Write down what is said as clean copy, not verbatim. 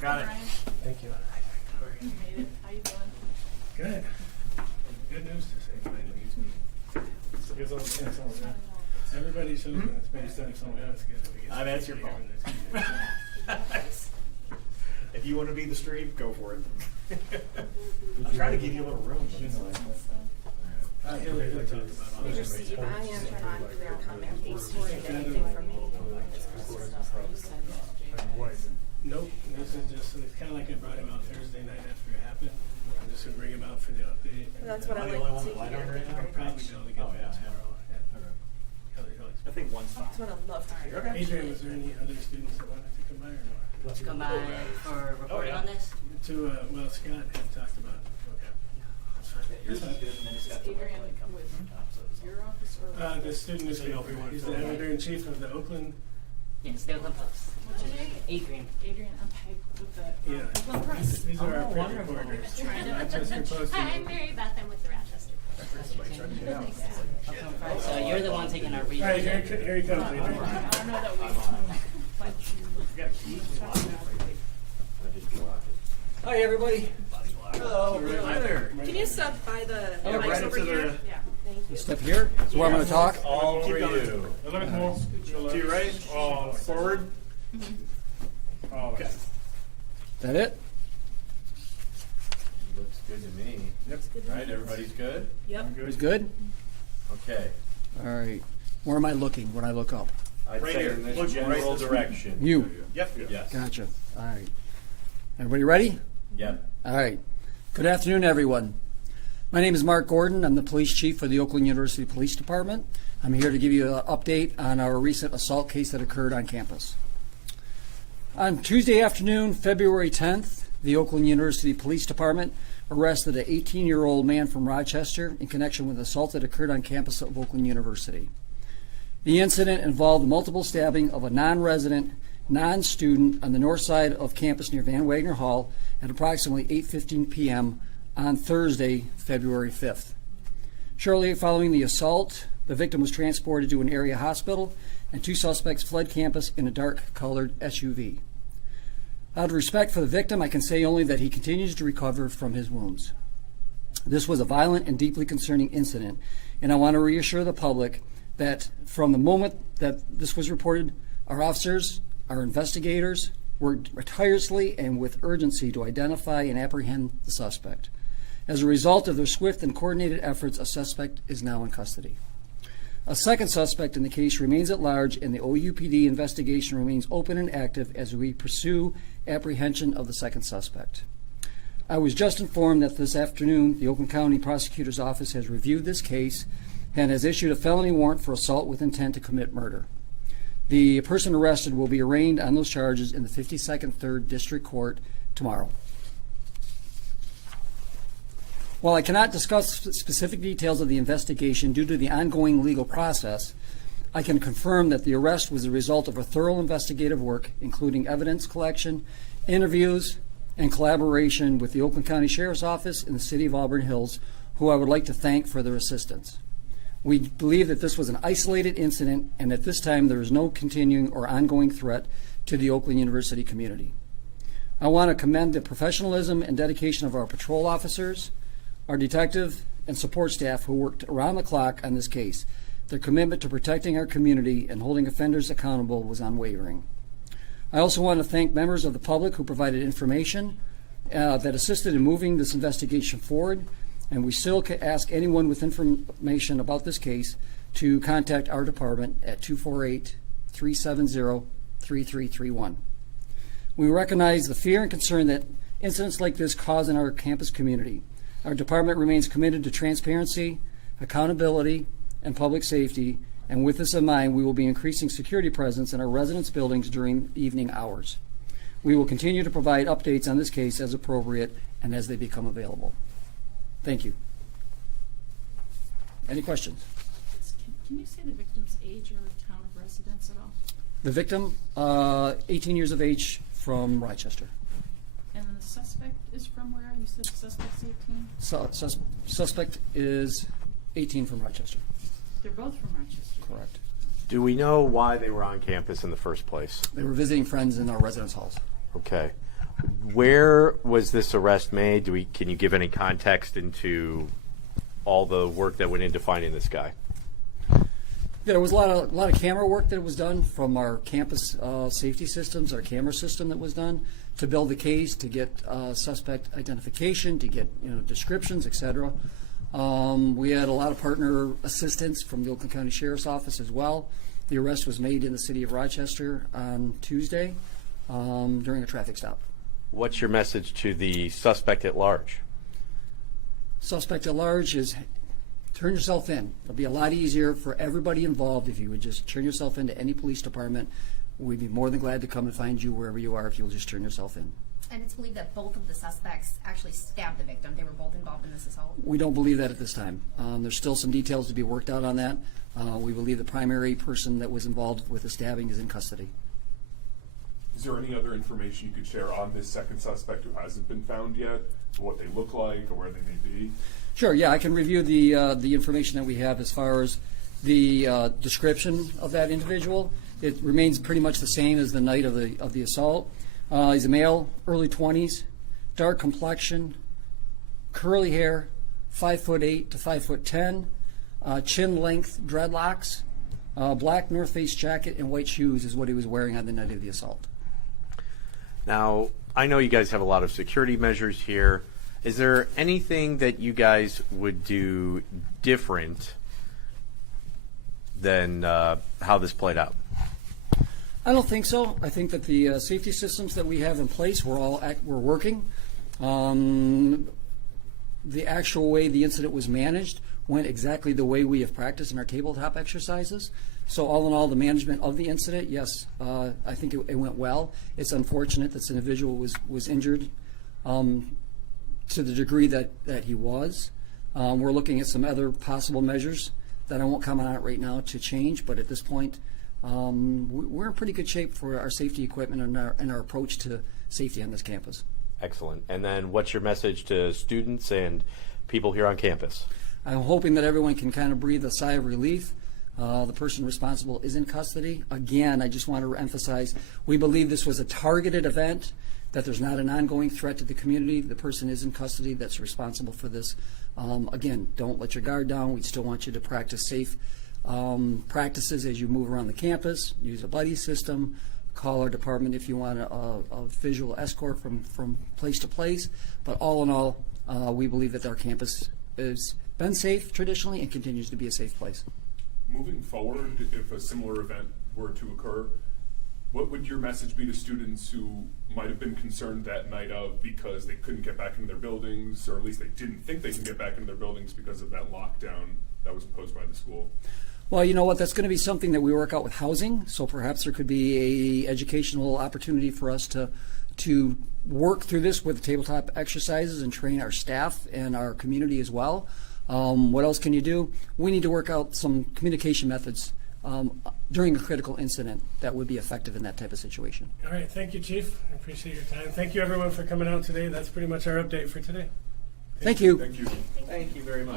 Got it. Thank you. You made it. How you doing? Good. Good news to say finally. It's all, everybody shows that it's based on something else. That's your fault. If you want to be the stream, go for it. I'm trying to give you a little room. But it's like, Hillary did talk about all this. Receive, I am not clear comment based on anything from me. Nope, this is just, it's kind of like I brought him out Thursday night after it happened. I'm just going to bring him out for the update. That's what I Am I the like only one to with light on hear. right now? I'll probably be able to get Oh, yeah, that tomorrow. Yeah. I think one's fine. That's what I love to hear. Okay. Adrian, was there any other students that wanted to come by or not? To come by for reporting on this? Well, Scott had talked about it. Okay. That's fine. Yours is good, and then it's got the Adrian, one coming with from top, so it's your office or? The student is he's the editor-in-chief of the Oakland. Yes, they will post. What's your name? Adrian. Adrian, okay, with the Yeah. Oakland Press. These are our print wonderful. reporters. Trying to- Rochester Post. Hi, I'm Mary Beth. I'm with the Rochester. So you're the one taking our reading. All right, here he comes, Adrian. I don't know that we let you talk about it. Hi, everybody. Hello. Hi there. Can you step by the Yeah, mics right over into here? the. Yeah. Thank you. Step here, so where I'm going to talk. All Keep for going. you. A little bit more. To your right. Forward. Okay. Is that it? Looks good to me. Yep. Right, everybody's good? Yep. It's good? Okay. All right. Where am I looking when I look up? I'd Right say here. in this Look general right this way. direction. You. Yep. Yes. Gotcha. All right. Everybody ready? Yep. All right. Good afternoon, everyone. My name is Mark Gordon. I'm the police chief for the Oakland University Police Department. I'm here to give you an update on our recent assault case that occurred on campus. On Tuesday afternoon, February 10th, the Oakland University Police Department arrested an 18-year-old man from Rochester in connection with an assault that occurred on campus of Oakland University. The incident involved multiple stabbing of a non-resident, non-student on the north side of campus near Van Wagner Hall at approximately 8:15 p.m. on Thursday, February 5th. Shortly following the assault, the victim was transported to an area hospital, and two suspects fled campus in a dark-colored SUV. Out of respect for the victim, I can say only that he continues to recover from his wounds. This was a violent and deeply concerning incident, and I want to reassure the public that from the moment that this was reported, our officers, our investigators, worked tirelessly and with urgency to identify and apprehend the suspect. As a result of their swift and coordinated efforts, a suspect is now in custody. A second suspect in the case remains at large, and the OUPD investigation remains open and active as we pursue apprehension of the second suspect. I was just informed that this afternoon the Oakland County Prosecutor's Office has reviewed this case and has issued a felony warrant for assault with intent to commit murder. The person arrested will be arraigned on those charges in the 52nd 3rd District Court tomorrow. While I cannot discuss specific details of the investigation due to the ongoing legal process, I can confirm that the arrest was the result of a thorough investigative work, including evidence collection, interviews, and collaboration with the Oakland County Sheriff's Office and the City of Auburn Hills, who I would like to thank for their assistance. We believe that this was an isolated incident, and at this time there is no continuing or ongoing threat to the Oakland University community. I want to commend the professionalism and dedication of our patrol officers, our detective and support staff who worked around the clock on this case. Their commitment to protecting our community and holding offenders accountable was unwavering. I also want to thank members of the public who provided information that assisted in moving this investigation forward, and we still ask anyone with information about this case to contact our department at 248-370-3331. We recognize the fear and concern that incidents like this cause in our campus community. Our department remains committed to transparency, accountability, and public safety, and with this in mind, we will be increasing security presence in our residence buildings during evening hours. We will continue to provide updates on this case as appropriate and as they become available. Thank you. Any questions? Can you say the victim's age or town of residence at all? The victim, 18 years of age, from Rochester. And then the suspect is from where? You said the suspect's 18? Suspect is 18 from Rochester. They're both from Rochester. Correct. Do we know why they were on campus in the first place? They were visiting friends in our residence halls. Okay. Where was this arrest made? Can you give any context into all the work that went into finding this guy? There was a lot of camera work that was done from our campus safety systems, our camera system that was done to build the case, to get suspect identification, to get descriptions, etc. We had a lot of partner assistance from the Oakland County Sheriff's Office as well. The arrest was made in the city of Rochester on Tuesday during a traffic stop. What's your message to the suspect at large? Suspect at large is turn yourself in. It'll be a lot easier for everybody involved if you would just turn yourself into any police department. We'd be more than glad to come and find you wherever you are if you'll just turn yourself in. And it's believed that both of the suspects actually stabbed the victim. They were both involved in this assault. We don't believe that at this time. There's still some details to be worked out on that. We believe the primary person that was involved with the stabbing is in custody. Is there any other information you could share on this second suspect who hasn't been found yet, what they look like or where they may be? Sure, yeah, I can review the information that we have as far as the description of that individual. It remains pretty much the same as the night of the assault. He's a male, early 20s, dark complexion, curly hair, 5'8" to 5'10", chin length dreadlocks, black North Face jacket, and white shoes is what he was wearing on the night of the assault. Now, I know you guys have a lot of security measures here. Is there anything that you guys would do different than how this played out? I don't think so. I think that the safety systems that we have in place we're working. The actual way the incident was managed went exactly the way we have practiced in our tabletop exercises. So all in all, the management of the incident, yes, I think it went well. It's unfortunate that this individual was injured to the degree that he was. We're looking at some other possible measures that I won't comment on right now to change, but at this point, we're in pretty good shape for our safety equipment and our approach to safety on this campus. Excellent. And then what's your message to students and people here on campus? I'm hoping that everyone can kind of breathe a sigh of relief. The person responsible is in custody. Again, I just want to emphasize, we believe this was a targeted event, that there's not an ongoing threat to the community. The person is in custody that's responsible for this. Again, don't let your guard down. We still want you to practice safe practices as you move around the campus. Use a buddy system. Call our department if you want a visual escort from place to place. But all in all, we believe that our campus has been safe traditionally and continues to be a safe place. Moving forward, if a similar event were to occur, what would your message be to students who might have been concerned that night of because they couldn't get back into their buildings, or at least they didn't think they can get back into their buildings because of that lockdown that was imposed by the school? Well, you know what, that's going to be something that we work out with housing, so perhaps there could be a educational opportunity for us to work through this with tabletop exercises and train our staff and our community as well. What else can you do? We need to work out some communication methods during a critical incident that would be effective in that type of situation. All right, thank you, Chief. I appreciate your time. Thank you, everyone, for coming out today. That's pretty much our update for today. Thank you. Thank you. Thank you very much.